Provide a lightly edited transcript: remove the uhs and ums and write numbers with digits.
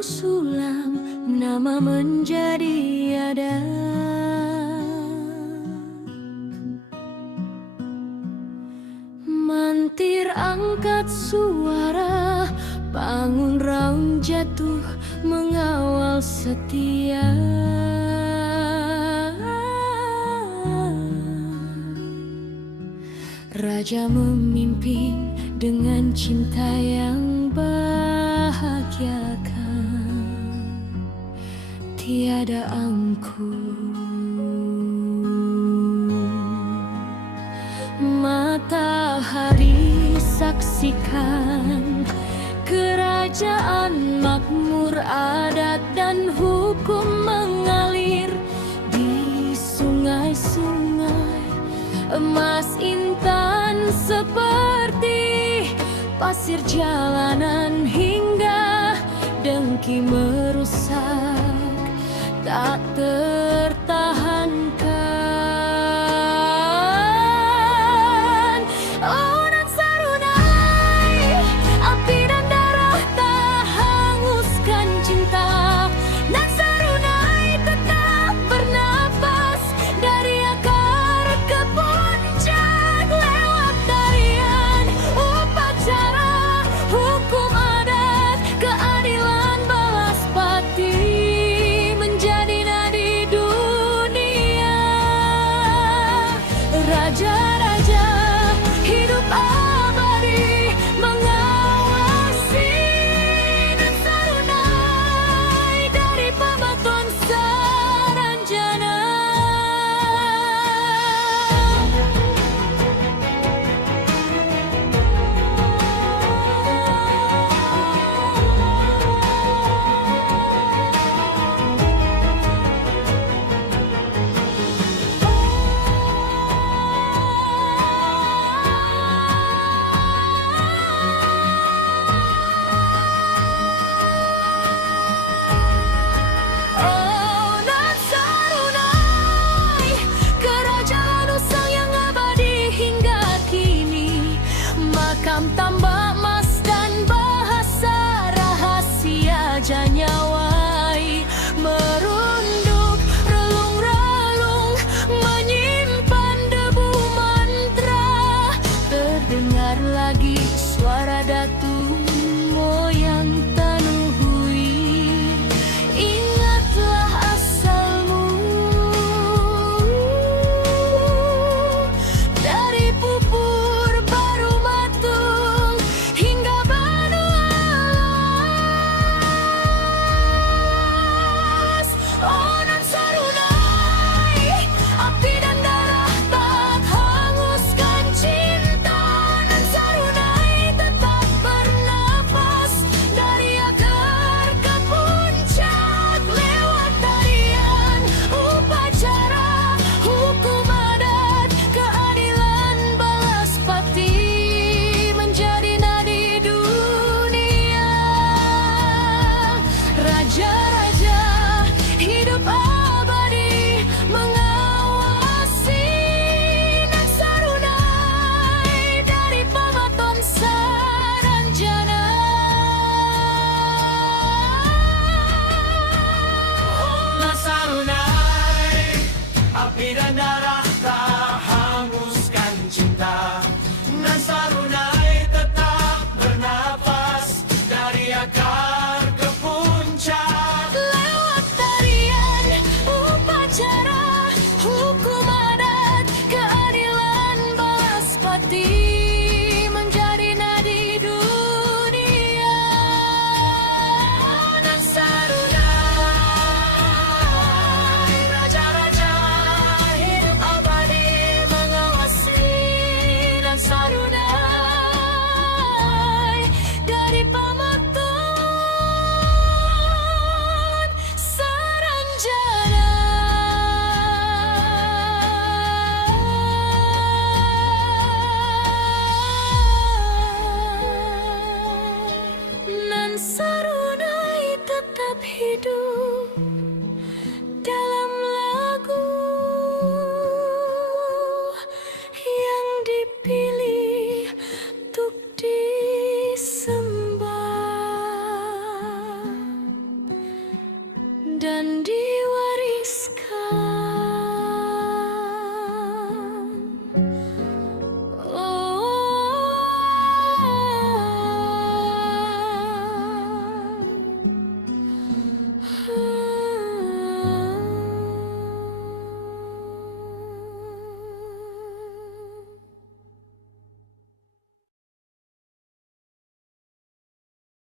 gunung sulam, nama menjadi ada. Mantir angkat suara, bangun raung jatuh, mengawal setia. Raja memimpin dengan cinta yang bahagiakan, tiada angkuh. Matahari saksikan, kerajaan makmur, adat dan hukum mengalir di sungai-sungai. Emas intan seperti pasir jalanan, hingga dengki merusak tak tertahankan. Oh Nan Sarunai, api dan darah tak hanguskan cinta. Nan Sarunai tetap bernapas, dari akar ke puncak, lewat tarian, upacara, hukum adat, keadilan, balas pati, menjadi nadi dunia. Raja-raja hidup abadi, mengawasi Nan Sarunai dari pematuan Saranjana. Oh Nan Sarunai, kerajaan usang yang abadi hingga kini. Makam tambak emas dan bahasa rahasia Janyawai, merunduk relung-relung, menyimpan debu mantra. Terdengar lagi suara datuk moyang Tanuhui, ingatlah asalmu. Dari pupur baru matung hingga benua alas. Oh Nan Sarunai, api dan darah tak hanguskan cinta. Nan Sarunai tetap bernapas, dari akar ke puncak, lewat tarian, upacara, hukum adat, keadilan, balas pati, menjadi nadi dunia. Raja-raja hidup abadi, mengawasi Nan Sarunai dari pematuan Saranjana. Nan Sarunai, api dan darah tak hanguskan cinta. Nan Sarunai tetap bernapas, dari akar ke puncak. Lewat tarian, upacara, hukum adat, keadilan, balas pati, menjadi nadi dunia. Nan Sarunai, raja-raja hidup abadi, mengawasi Nan Sarunai dari pematuan Saranjana. Nan Sarunai tetap hidup dalam lagu yang dipilih untuk disembah. dan diwariskan. Oh,